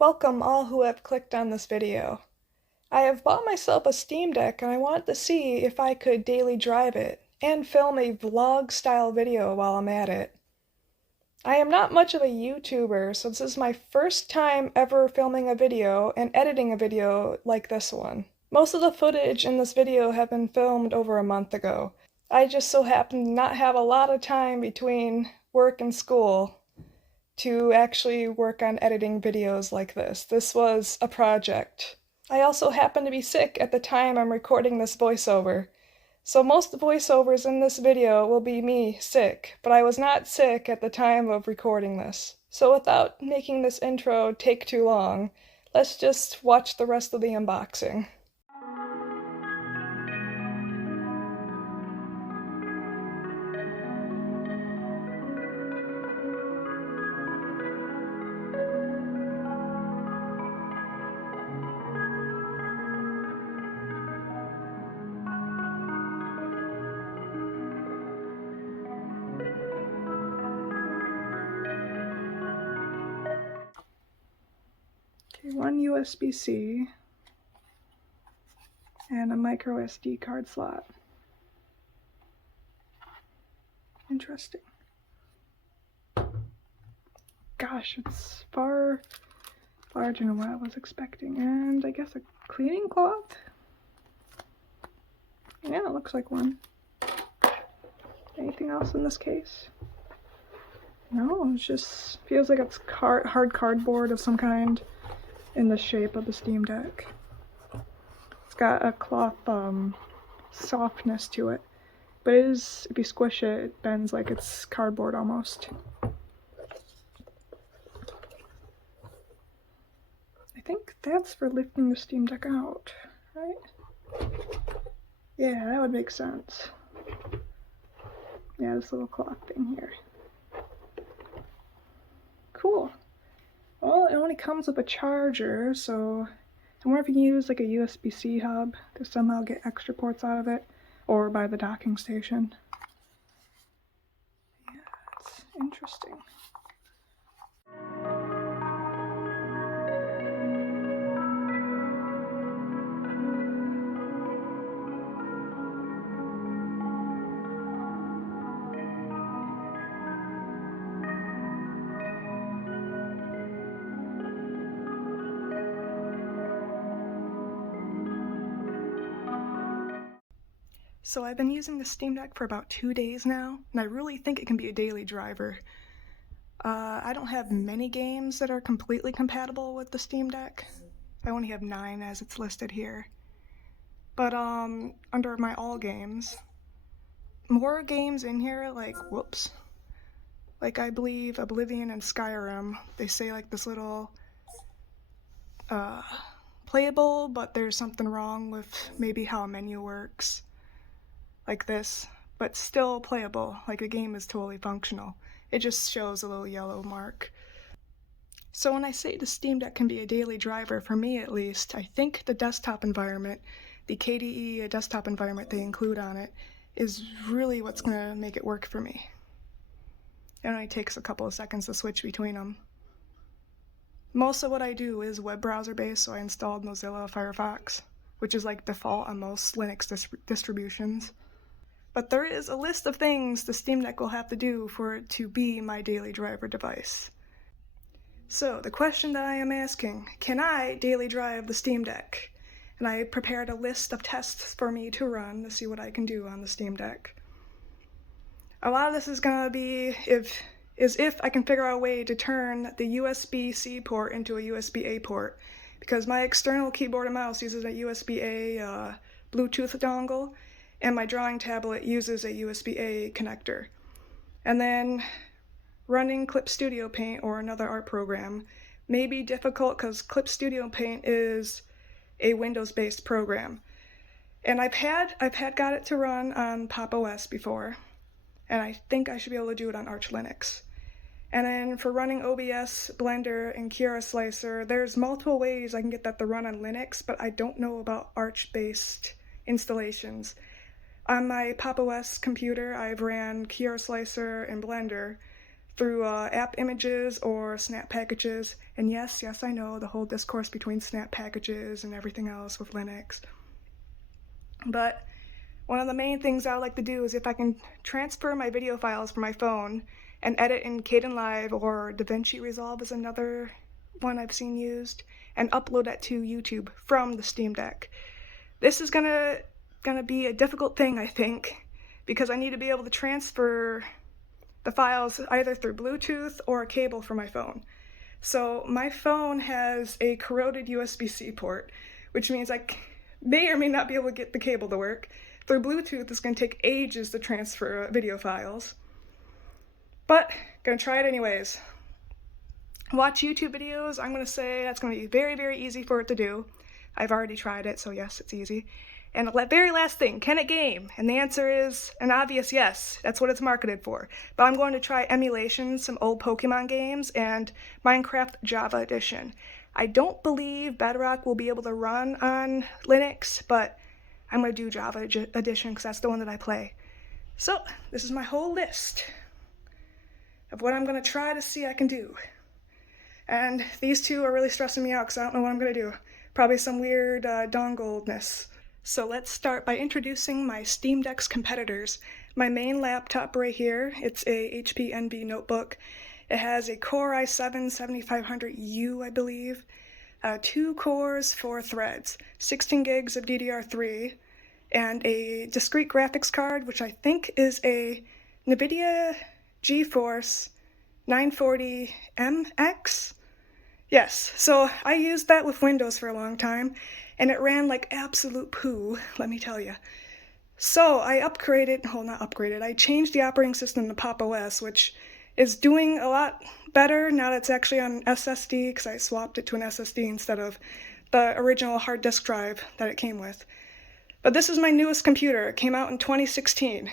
Welcome all who have clicked on this video. I have bought myself a Steam Deck and I wanted to see if I could daily drive it and film a vlog style video while I'm at it. I am not much of a YouTuber, so this is my first time ever filming a video and editing a video like this one. Most of the footage in this video have been filmed over a month ago. I just so happen to not have a lot of time between work and school to actually work on editing videos like this. This was a project. I also happen to be sick at the time I'm recording this voiceover. So most of the voiceovers in this video will be me sick, but I was not sick at the time of recording this. So without making this intro take too long, let's just watch the rest of the unboxing. Okay, one USB-C and a micro SD card slot. Interesting. Gosh, it's far larger than what I was expecting. And I guess a cleaning cloth? Yeah, it looks like one. Anything else in this case? No, it just feels like it's hard cardboard of some kind in the shape of the Steam Deck. It's got a cloth softness to it, but it is, if you squish it, it bends like it's cardboard almost. I think that's for lifting the Steam Deck out, right? Yeah, that would make sense. Yeah, this little cloth thing here. Cool. Well, it only comes with a charger, so I wonder if you can use like a USB-C hub to somehow get extra ports out of it, or by the docking station. Yeah, it's interesting. So I've been using the Steam Deck for about 2 days now, and I really think it can be a daily driver. I don't have many games that are completely compatible with the Steam Deck. I only have 9 as it's listed here. But under my all games, more games in here like, like I believe Oblivion and Skyrim, they say like this little playable, but there's something wrong with maybe how a menu works. Like this, but still playable, like the game is totally functional. It just shows a little yellow mark. So when I say the Steam Deck can be a daily driver, for me at least, I think the desktop environment, the KDE desktop environment they include on it, is really what's going to make it work for me. It only takes a couple of seconds to switch between them. Most of what I do is web browser based, so I installed Mozilla Firefox, which is like default on most Linux distributions. But there is a list of things the Steam Deck will have to do for it to be my daily driver device. So the question that I am asking, can I daily drive the Steam Deck? And I prepared a list of tests for me to run to see what I can do on the Steam Deck. A lot of this is going to be if I can figure out a way to turn the USB-C port into a USB-A port, because my external keyboard and mouse uses a USB-A Bluetooth dongle, and my drawing tablet uses a USB-A connector. And then running Clip Studio Paint or another art program may be difficult because Clip Studio Paint is a Windows-based program. And I've got it to run on Pop! OS before, and I think I should be able to do it on Arch Linux. And then for running OBS, Blender, and Kiara Slicer, there's multiple ways I can get that to run on Linux, but I don't know about Arch-based installations. On my Pop! OS computer, I've ran Kiara Slicer and Blender through app images or snap packages. And yes, I know the whole discourse between snap packages and everything else with Linux. But one of the main things I like to do is if I can transfer my video files from my phone and edit in Kdenlive, or DaVinci Resolve is another one I've seen used, and upload that to YouTube from the Steamdeck. This is gonna be a difficult thing, I think, because I need to be able to transfer the files either through Bluetooth or a cable from my phone. So my phone has a corroded USB-C port, which means I may or may not be able to get the cable to work. Through Bluetooth, it's going to take ages to transfer video files. But, gonna try it anyways. Watch YouTube videos, I'm going to say that's going to be very, very easy for it to do. I've already tried it, so yes, it's easy. And the very last thing, can it game? And the answer is an obvious yes. That's what it's marketed for. But I'm going to try Emulation, some old Pokemon games, and Minecraft Java Edition. I don't believe Bedrock will be able to run on Linux, but I'm going to do Java Edition because that's the one that I play. So, this is my whole list of what I'm going to try to see I can do. And these two are really stressing me out because I don't know what I'm going to do. Probably some weird dongleness. So let's start by introducing my Steamdeck's competitors. My main laptop right here, it's a HP Envy notebook. It has a Core i7-7500U, I believe. 2 cores, 4 threads, 16 gigs of DDR3, and a discrete graphics card, which I think is a NVIDIA GeForce 940MX. Yes, so I used that with Windows for a long time, and it ran like absolute poo, let me tell you. So I I changed the operating system to Pop! OS, which is doing a lot better now that it's actually on SSD, because I swapped it to an SSD instead of the original hard disk drive that it came with. But this is my newest computer. It came out in 2016,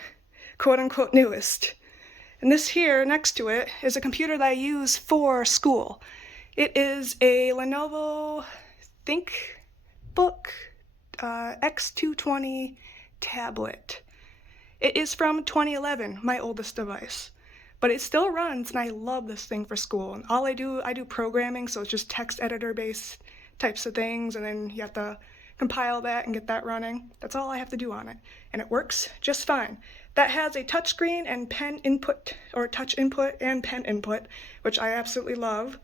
quote-unquote newest. And this here, next to it, is a computer that I use for school. It is a Lenovo ThinkBook X220 tablet. It is from 2011, my oldest device. But it still runs, and I love this thing for school. And I do programming, so it's just text editor-based types of things, and then you have to compile that and get that running. That's all I have to do on it, and it works just fine. That has a touchscreen and pen input, or touch input and pen input, which I absolutely love.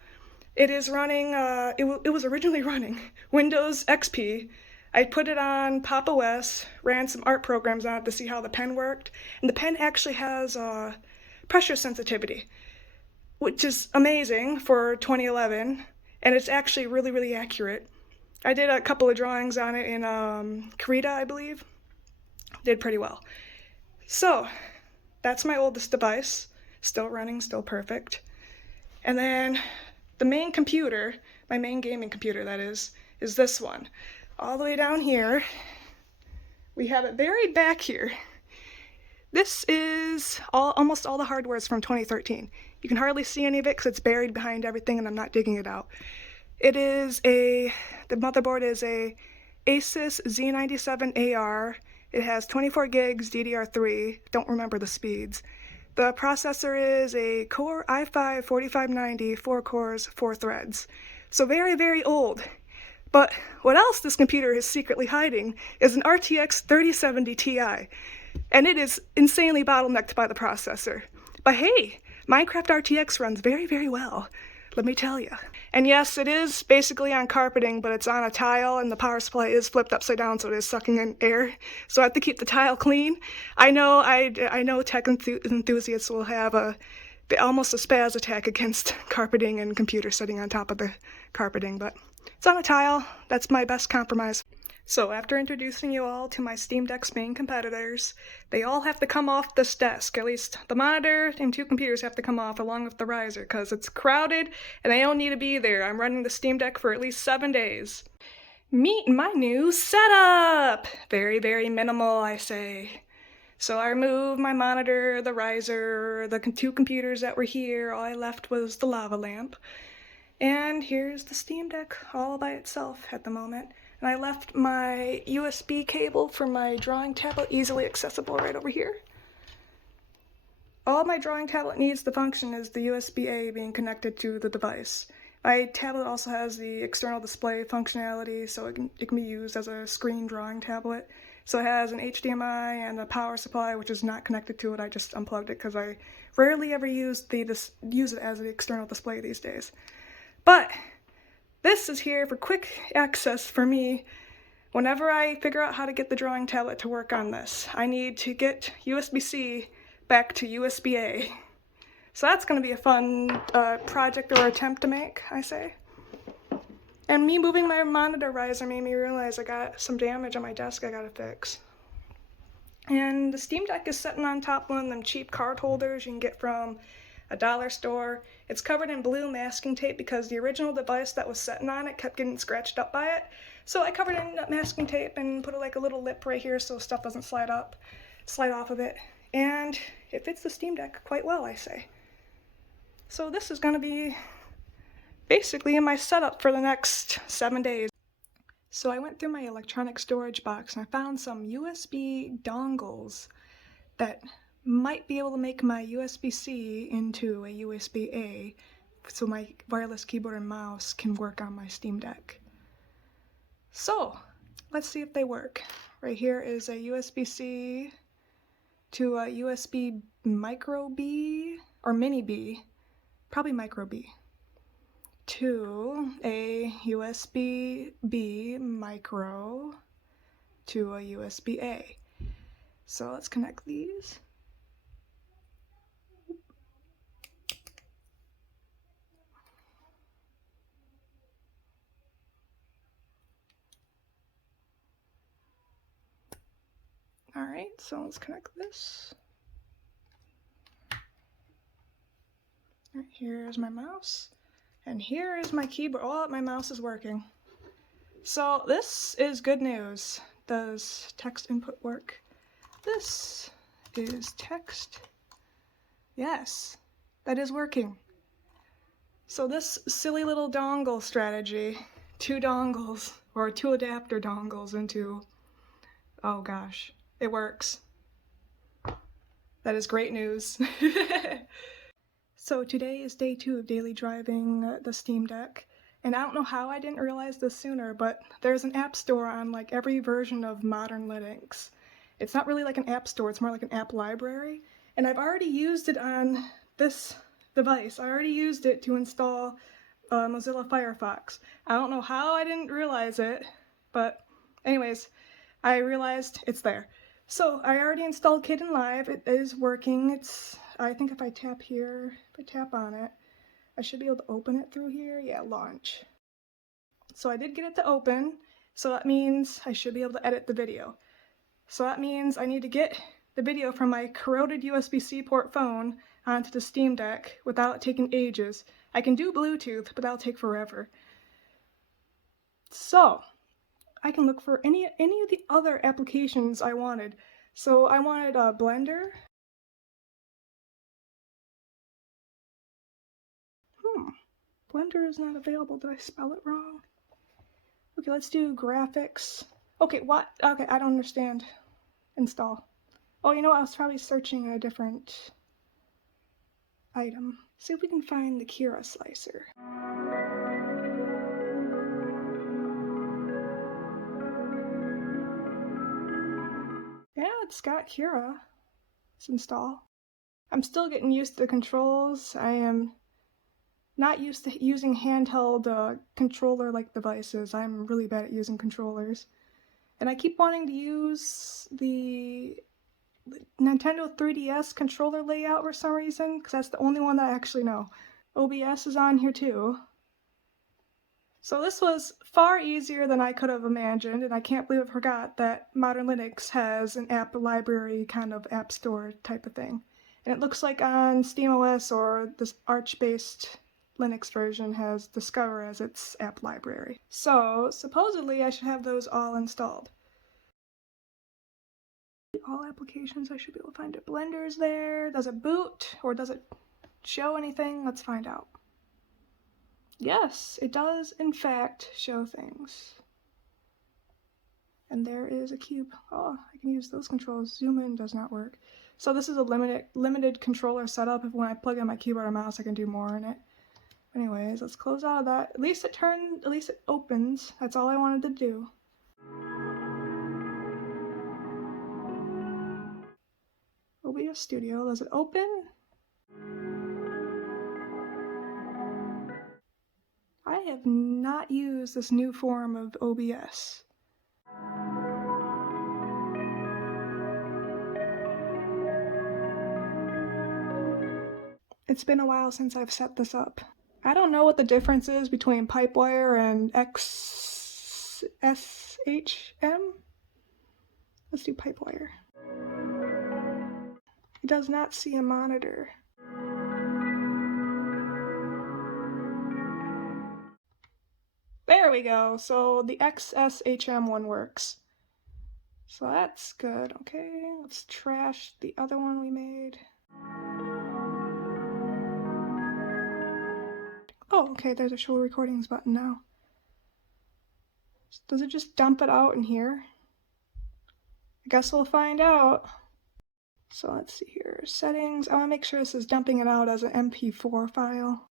It is running, it was originally running Windows XP. I put it on Pop! OS, ran some art programs on it to see how the pen worked, and the pen actually has pressure sensitivity, which is amazing for 2011, and it's actually really, really accurate. I did a couple of drawings on it in Krita, I believe. Did pretty well. So, that's my oldest device. Still running, still perfect. And then the main computer, my main gaming computer that is this one. All the way down here, we have it buried back here. This is almost all the hardware is from 2013. You can hardly see any of it because it's buried behind everything and I'm not digging it out. The motherboard is a Asus Z97AR. It has 24 gigs DDR3, don't remember the speeds. The processor is a Core i5-4590, 4 cores, 4 threads. So very, very old. But what else this computer is secretly hiding is an RTX 3070 Ti. And it is insanely bottlenecked by the processor. But hey, Minecraft RTX runs very, very well, let me tell you. And yes, it is basically on carpeting, but it's on a tile, and the power supply is flipped upside down, so it is sucking in air. So I have to keep the tile clean. I know tech enthusiasts will have almost a spaz attack against carpeting and computers sitting on top of the carpeting, but it's on a tile. That's my best compromise. So after introducing you all to my Steamdeck's main competitors, they all have to come off this desk. At least the monitor and 2 computers have to come off along with the riser because it's crowded and they don't need to be there. I'm running the Steamdeck for at least 7 days. Meet my new setup! Very, very minimal, I say. So I removed my monitor, the riser, the 2 computers that were here. All I left was the lava lamp. And here's the Steamdeck all by itself at the moment. And I left my USB cable for my drawing tablet easily accessible right over here. all my drawing tablet needs to function is the USB-A being connected to the device. My tablet also has the external display functionality, so it can be used as a screen drawing tablet. So it has an HDMI and a power supply, which is not connected to it. I just unplugged it because I rarely ever use it as an external display these days. But this is here for quick access for me. Whenever I figure out how to get the drawing tablet to work on this, I need to get USB-C back to USB-A. So that's going to be a fun project or attempt to make, I say. And me moving my monitor riser made me realize I got some damage on my desk I gotta fix. And the Steamdeck is sitting on top of one of them cheap card holders you can get from a dollar store. It's covered in blue masking tape because the original device that was sitting on it kept getting scratched up by it. So I covered it in masking tape and put like a little lip right here so stuff doesn't slide off of it. And it fits the Steamdeck quite well, I say. So this is going to be basically my setup for the next 7 days. So I went through my electronic storage box and I found some USB dongles that might be able to make my USB-C into a USB-A so my wireless keyboard and mouse can work on my Steamdeck. So let's see if they work. Right here is a USB-C to a USB micro B or mini B, probably micro B, to a USB-B micro to a USB-A. So let's connect these. Alright, so let's connect this. Right, here's my mouse. And here is my keyboard. Oh, my mouse is working. So this is good news. Does text input work? This is text. Yes, that is working. So this silly little dongle strategy, 2 dongles, or 2 adapter dongles into, oh gosh, it works. That is great news. So today is day 2 of daily driving the Steamdeck, and I don't know how I didn't realize this sooner, but there's an app store on like every version of modern Linux. It's not really like an app store, it's more like an app library, and I've already used it on this device. I already used it to install Mozilla Firefox. I don't know how I didn't realize it, but anyways, I realized it's there. So I already installed Kdenlive. It is working. I think if I tap here, if I tap on it, I should be able to open it through here. Yeah, launch. So I did get it to open, so that means I should be able to edit the video. So that means I need to get the video from my corroded USB-C port phone onto the Steamdeck without it taking ages. I can do Bluetooth, but that'll take forever. So I can look for any of the other applications I wanted. So I wanted a Blender. Blender is not available. Did I spell it wrong? Okay, let's do graphics. Okay, what? Okay, I don't understand. Install. Oh, you know what? I was probably searching a different item. See if we can find the Kira slicer. Yeah, it's got Kira. Let's install. I'm still getting used to the controls. I am not used to using handheld controller-like devices. I'm really bad at using controllers. And I keep wanting to use the Nintendo 3DS controller layout for some reason, because that's the only one that I actually know. OBS is on here too. So this was far easier than I could have imagined, and I can't believe I forgot that Modern Linux has an app library kind of app store type of thing. And it looks like on SteamOS or this Arch-based Linux version has Discover as its app library. So supposedly I should have those all installed. All applications, I should be able to find it. Blender's there. Does it boot or does it show anything? Let's find out. Yes, it does in fact show things. And there is a cube. Oh, I can use those controls. Zoom in does not work. So this is a limited controller setup. If when I plug in my keyboard or mouse, I can do more in it. Anyways, let's close out of that. At least it opens. That's all I wanted to do. OBS Studio, does it open? I have not used this new form of OBS. It's been a while since I've set this up. I don't know what the difference is between Pipewire and XSHM. Let's do Pipewire. It does not see a monitor. There we go. So the XSHM one works. So that's good. Okay, let's trash the other one we made. Oh, okay, there's a show recordings button now. Does it just dump it out in here? I guess we'll find out. So let's see here, settings. I want to make sure this is dumping it out as an MP4 file.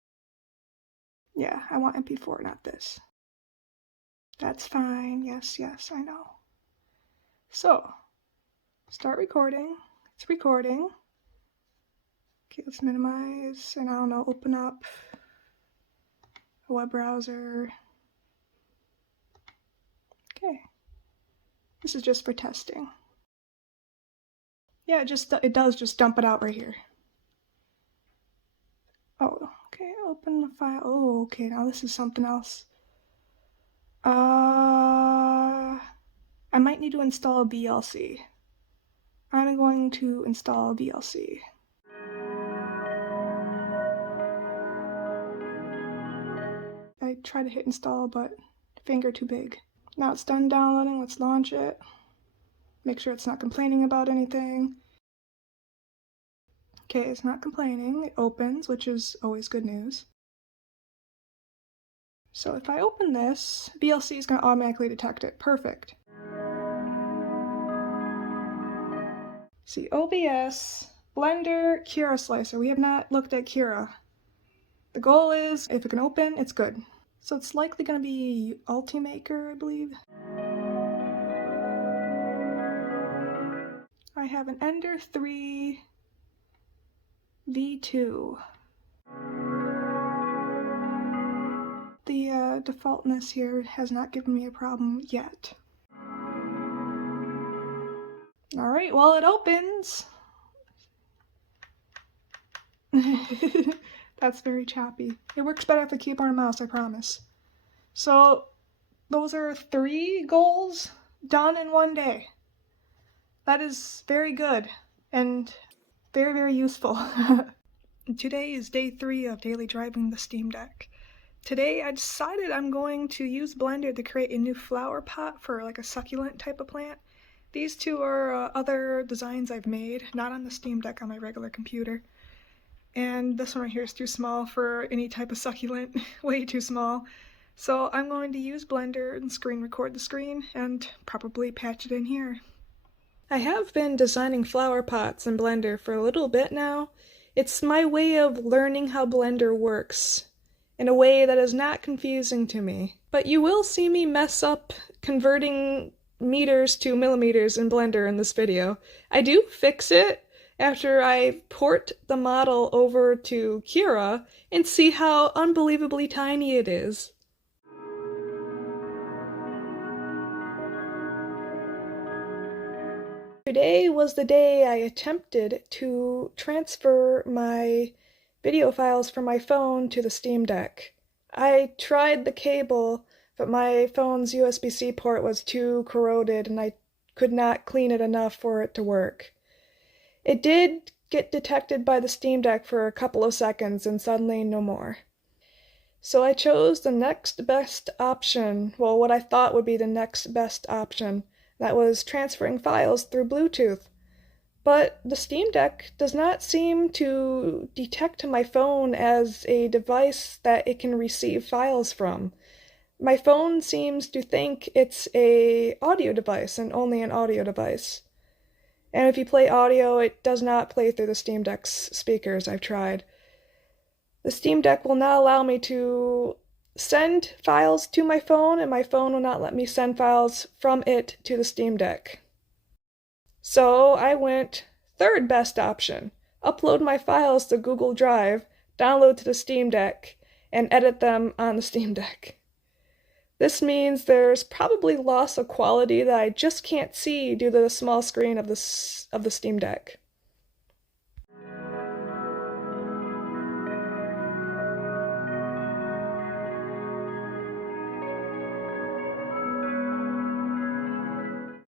Yeah, I want MP4, not this. That's fine, yes, yes, I know. So, start recording. It's recording. Okay, let's minimize, and I don't know, open up a web browser. Okay. This is just for testing. Yeah, it does just dump it out right here. Oh, okay, open the file. Oh, okay, now this is something else. I might need to install a VLC. I'm going to install a VLC. I tried to hit install, but finger too big. Now it's done downloading, let's launch it. Make sure it's not complaining about anything. Okay, it's not complaining. It opens, which is always good news. So if I open this, VLC is going to automatically detect it. Perfect. See, OBS, Blender, Cura Slicer. We have not looked at Cura. The goal is, if it can open, it's good. So it's likely going to be Ultimaker, I believe. I have an Ender 3 V2. The defaultness here has not given me a problem yet. Alright, well it opens! That's very choppy. It works better with the keyboard and mouse, I promise. So, those are 3 goals done in one day. That is very good and very, very useful. Today is day 3 of daily driving the Steamdeck. Today I decided I'm going to use Blender to create a new flower pot for like a succulent type of plant. These two are other designs I've made, not on the Steamdeck, on my regular computer. And this one right here is too small for any type of succulent, way too small. So I'm going to use Blender and screen record the screen and probably patch it in here. I have been designing flower pots in Blender for a little bit now. It's my way of learning how Blender works in a way that is not confusing to me. But you will see me mess up converting meters to millimeters in Blender in this video. I do fix it after I port the model over to Cura and see how unbelievably tiny it is. Today was the day I attempted to transfer my video files from my phone to the Steamdeck. I tried the cable, but my phone's USB-C port was too corroded and I could not clean it enough for it to work. It did get detected by the Steamdeck for a couple of seconds and suddenly no more. So I chose the next best option, well, what I thought would be the next best option. That was transferring files through Bluetooth. But the Steamdeck does not seem to detect my phone as a device that it can receive files from. My phone seems to think it's an audio device and only an audio device. And if you play audio, it does not play through the Steam Deck's speakers. I've tried. The Steam Deck will not allow me to send files to my phone, and my phone will not let me send files from it to the Steam Deck. So I went third best option. Upload my files to Google Drive, download to the Steam Deck, and edit them on the Steam Deck. This means there's probably loss of quality that I just can't see due to the small screen of the Steam Deck.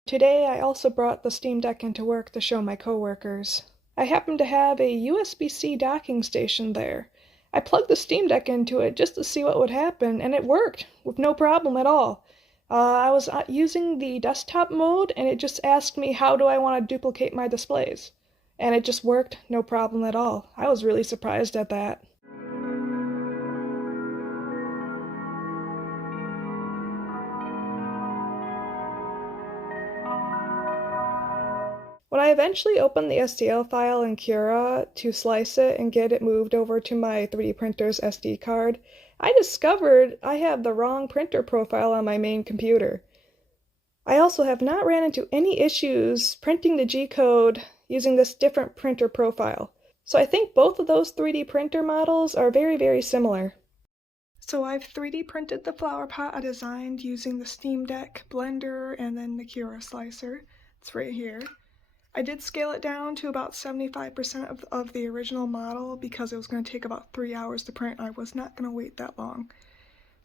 Today I also brought the Steam Deck into work to show my coworkers. I happen to have a USB-C docking station there. I plugged the Steam Deck into it just to see what would happen, and it worked with no problem at all. I was using the desktop mode, and it just asked me how do I want to duplicate my displays. And it just worked, no problem at all. I was really surprised at that. When I eventually opened the STL file in Cura to slice it and get it moved over to my 3D printer's SD card, I discovered I have the wrong printer profile on my main computer. I also have not ran into any issues printing the G-code using this different printer profile. So I think both of those 3D printer models are very, very similar. So I've 3D printed the flower pot I designed using the Steam Deck blender and then the Cura slicer. It's right here. I did scale it down to about 75% of the original model because it was going to take about 3 hours to print. I was not going to wait that long.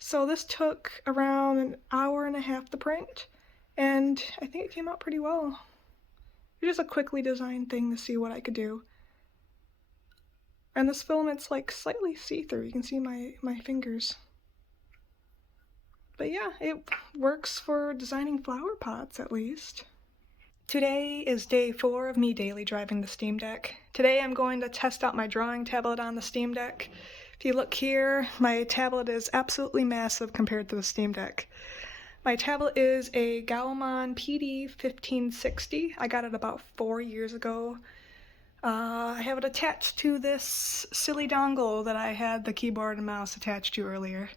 So this took around an hour and a half to print, and I think it came out pretty well. It was just a quickly designed thing to see what I could do. And this filament's like slightly see-through. You can see my fingers. But yeah, it works for designing flower pots at least. Today is day 4 of me daily driving the Steam Deck. Today I'm going to test out my drawing tablet on the Steam Deck. If you look here, my tablet is absolutely massive compared to the Steam Deck. My tablet is a Gaomon PD1560. I got it about 4 years ago. I have it attached to this silly dongle that I had the keyboard and mouse attached to earlier.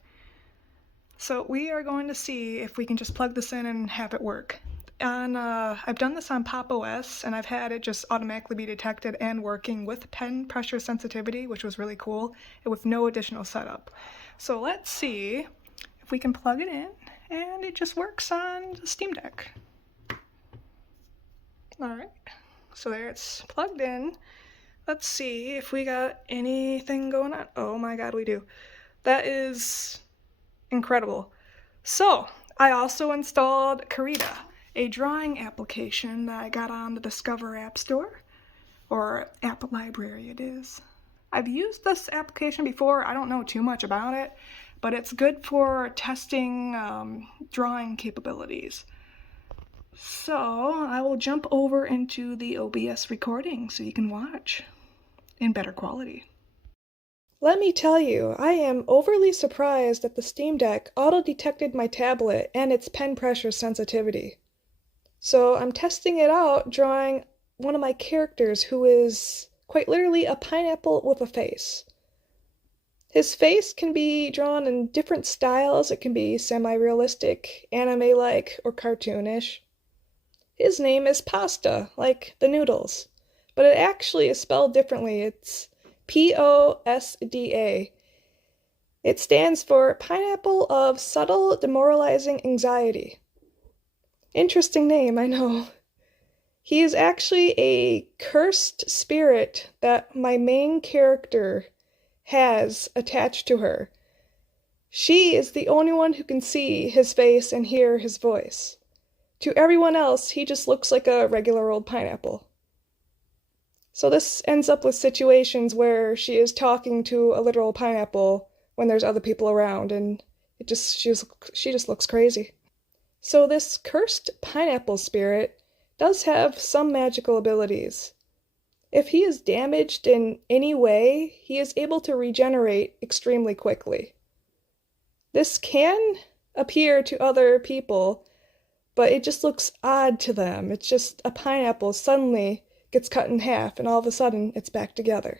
So we are going to see if we can just plug this in and have it work. I've done this on Pop! OS, and I've had it just automatically be detected and working with pen pressure sensitivity, which was really cool, and with no additional setup. So let's see if we can plug it in, and it just works on the Steam Deck. Alright, so there it's plugged in. Let's see if we got anything going on. Oh my god, we do. That is incredible. So, I also installed Karita, a drawing application that I got on the Discover App Store, or App Library it is. I've used this application before. I don't know too much about it, but it's good for testing drawing capabilities. So I will jump over into the OBS recording so you can watch in better quality. Let me tell you, I am overly surprised that the Steam Deck auto-detected my tablet and its pen pressure sensitivity. So I'm testing it out drawing one of my characters who is quite literally a pineapple with a face. His face can be drawn in different styles. It can be semi-realistic, anime-like, or cartoonish. His name is Pasta, like the noodles, but it actually is spelled differently. It's P-O-S-D-A. It stands for Pineapple of Subtle Demoralizing Anxiety. Interesting name, I know. He is actually a cursed spirit that my main character has attached to her. She is the only one who can see his face and hear his voice. To everyone else, he just looks like a regular old pineapple. So this ends up with situations where she is talking to a literal pineapple when there's other people around, and she just looks crazy. So this cursed pineapple spirit does have some magical abilities. If he is damaged in any way, he is able to regenerate extremely quickly. This can appear to other people, but it just looks odd to them. It's just a pineapple suddenly gets cut in half and all of a sudden it's back together.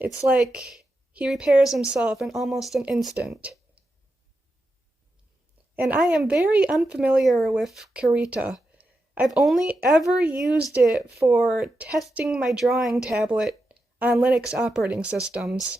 It's like he repairs himself in almost an instant. And I am very unfamiliar with Kurita. I've only ever used it for testing my drawing tablet on Linux operating systems.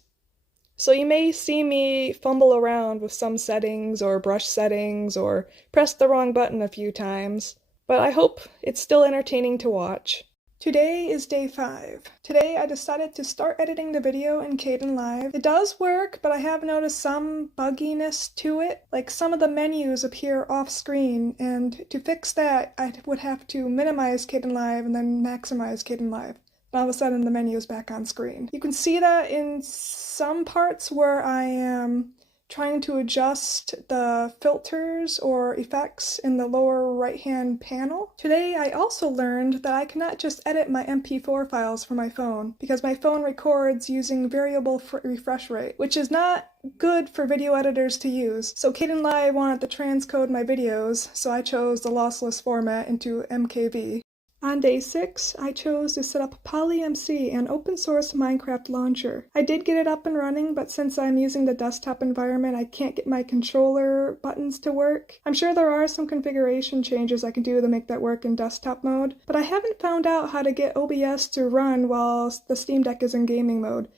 So you may see me fumble around with some settings or brush settings or press the wrong button a few times, but I hope it's still entertaining to watch. Today is day 5. Today I decided to start editing the video in Kdenlive. It does work, but I have noticed some bugginess to it. Like some of the menus appear off screen, and to fix that I would have to minimize Kdenlive and then maximize Kdenlive. And all of a sudden the menu is back on screen. You can see that in some parts where I am trying to adjust the filters or effects in the lower right-hand panel. Today I also learned that I cannot just edit my MP4 files from my phone, because my phone records using variable refresh rate, which is not good for video editors to use. So Kdenlive wanted to transcode my videos, so I chose the lossless format into MKV. On day 6, I chose to set up PolyMC, an open source Minecraft launcher. I did get it up and running, but since I'm using the desktop environment, I can't get my controller buttons to work. I'm sure there are some configuration changes I can do to make that work in desktop mode, but I haven't found out how to get OBS to run while the Steam Deck is in gaming mode.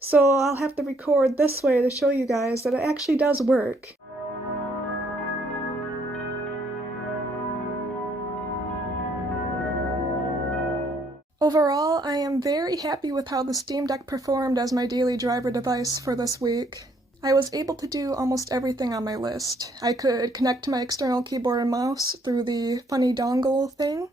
So I'll have to record this way to show you guys that it actually does work. Overall, I am very happy with how the Steam Deck performed as my daily driver device for this week. I was able to do almost everything on my list. I could connect to my external keyboard and mouse through the funny dongle thing,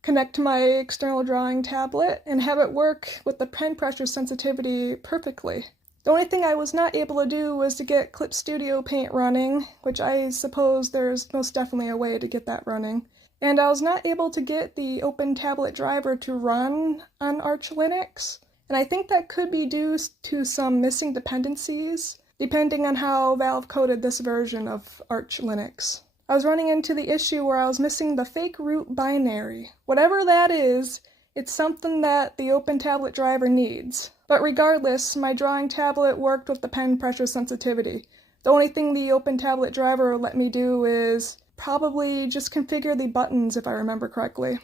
connect to my external drawing tablet, and have it work with the pen pressure sensitivity perfectly. The only thing I was not able to do was to get Clip Studio Paint running, which I suppose there's most definitely a way to get that running. And I was not able to get the Open Tablet driver to run on Arch Linux, and I think that could be due to some missing dependencies, depending on how Valve coded this version of Arch Linux. I was running into the issue where I was missing the fake root binary. Whatever that is, it's something that the Open Tablet driver needs. But regardless, my drawing tablet worked with the pen pressure sensitivity. The only thing the Open Tablet driver let me do is probably just configure the buttons, if I remember correctly.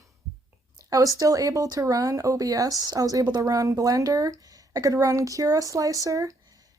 I was still able to run OBS, I was able to run Blender, I could run Cura Slicer,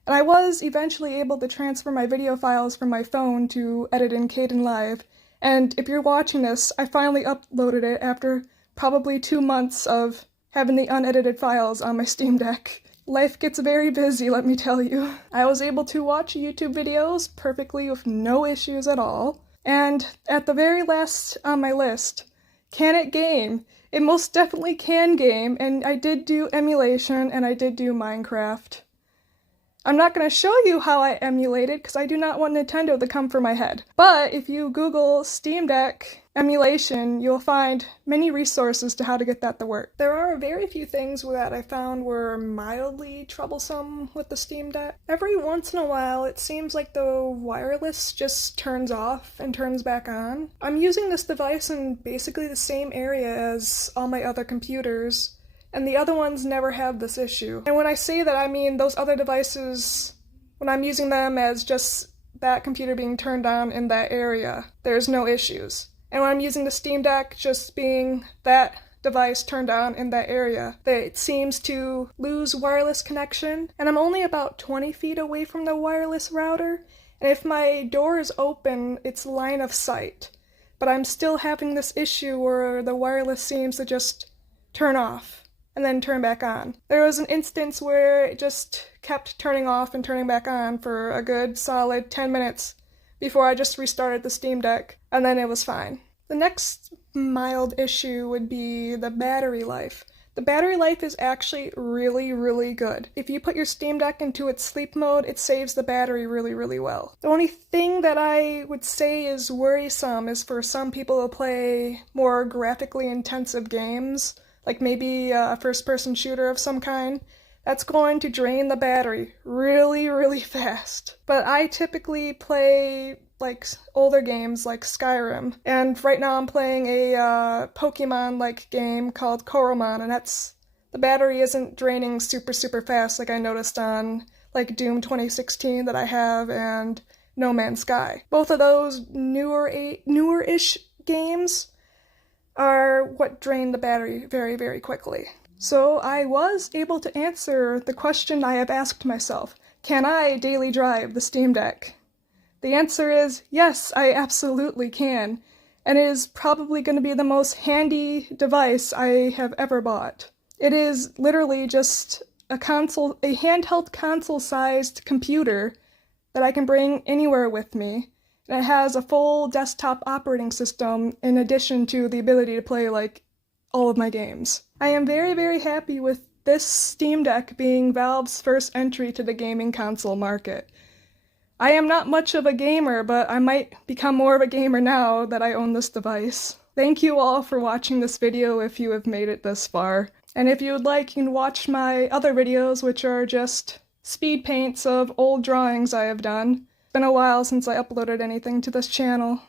and I was eventually able to transfer my video files from my phone to edit in Kdenlive. And if you're watching this, I finally uploaded it after probably 2 months of having the unedited files on my Steam Deck. Life gets very busy, let me tell you. I was able to watch YouTube videos perfectly with no issues at all. And at the very last on my list, can it game? It most definitely can game, and I did do emulation, and I did do Minecraft. I'm not going to show you how I emulated, because I do not want Nintendo to come for my head. But if you Google Steam Deck emulation, you'll find many resources to how to get that to work. There are very few things that I found were mildly troublesome with the Steam Deck. Every once in a while, it seems like the wireless just turns off and turns back on. I'm using this device in basically the same area as all my other computers, and the other ones never have this issue. And when I say that, I mean those other devices, when I'm using them as just that computer being turned on in that area, there's no issues. And when I'm using the Steam Deck just being that device turned on in that area, it seems to lose wireless connection. And I'm only about 20 feet away from the wireless router, and if my door is open, it's line of sight. But I'm still having this issue where the wireless seems to just turn off and then turn back on. There was an instance where it just kept turning off and turning back on for a good solid 10 minutes before I just restarted the Steam Deck, and then it was fine. The next mild issue would be the battery life. The battery life is actually really, really good. If you put your Steam Deck into its sleep mode, it saves the battery really, really well. The only thing that I would say is worrisome is for some people to play more graphically intensive games, like maybe a first-person shooter of some kind. That's going to drain the battery really, really fast. But I typically play like older games like Skyrim. And right now I'm playing a Pokemon-like game called Coromon, and the battery isn't draining super fast like I noticed on like Doom 2016 that I have and No Man's Sky. Both of those newer-ish games are what drain the battery very quickly. So I was able to answer the question I have asked myself: can I daily drive the Steam Deck? The answer is yes, I absolutely can, and it is probably going to be the most handy device I have ever bought. It is literally just a handheld console-sized computer that I can bring anywhere with me. And it has a full desktop operating system in addition to the ability to play like all of my games. I am very happy with this Steam Deck being Valve's first entry to the gaming console market. I am not much of a gamer, but I might become more of a gamer now that I own this device. Thank you all for watching this video if you have made it this far. And if you would like, you can watch my other videos, which are just speed paints of old drawings I have done. It's been a while since I uploaded anything to this channel.